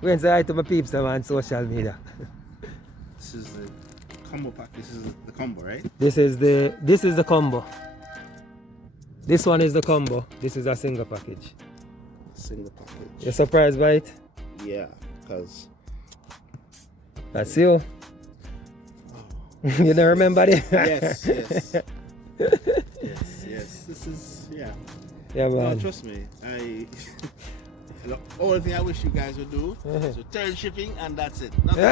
We're inside to my peeps them on social media. This is the combo pack. This is the combo, right? This is the combo. This one is the combo. This is a single package. Single package. You're surprised by it? Yeah, because That's you. You don't remember it? yes. This is Yeah, No, man. trust me. The only thing I wish you guys would do is return shipping, and that's it. Nothing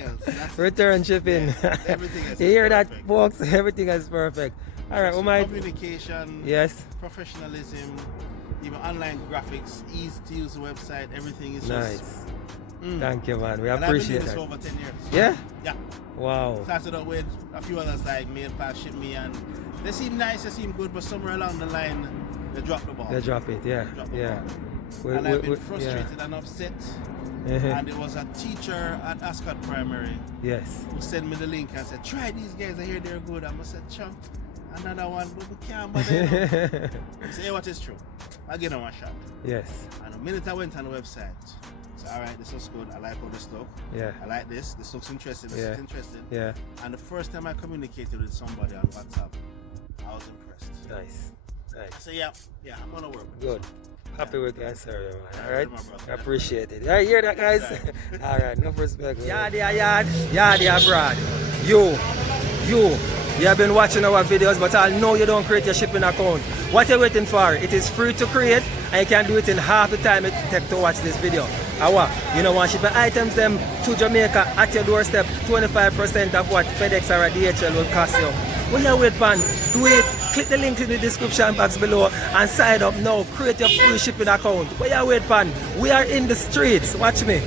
else. That's Return shipping. Yeah, everything else. You hear that, perfect. folks? Everything is perfect. All right, we might. Communication, Yes. professionalism, even online graphics, easy to use the website, everything is Nice. just. Thank you, man. We And appreciate I've been that. doing this for over 10 years. Yeah? Yeah. Wow. Started out with a few others like Mailpac, Shipme, and they seem nice, they seem good, but somewhere along the line, they drop the ball. They drop it, yeah. Drop the Yeah. ball. And I've been frustrated and upset. Yeah. And there was a teacher at Ascot Primary Yes. who sent me the link and said, try these guys, I hear they're good. I must say, chump, another one, but we can't bother, you know. I say, what is true? I give them a shot. Yes. And the minute I went on the website, I said, all right, this looks good. I like all this stuff. Yeah. I like this. This looks interesting. This is interesting. Yeah. And the first time I communicated with somebody on WhatsApp, I was impressed. Nice. I said, yeah, I'm gonna work with Good. this. Happy with that, sir, man. All right. My brother. Appreciate it. Yeah, you hear that, guys? All right. Enough respect. Yard, abroad. You have been watching our videos, but I know you don't create your shipping account. What are you waiting for? It is free to create, and you can do it in half the time it takes to watch this video. You know, want shipping items them to Jamaica at your doorstep, 25% of what FedEx or DHL will cost you. When you wait, man, do it. Click the link in the description box below and sign up now. Create your free shipping account. Where you wait, man? We are in the streets. Watch me.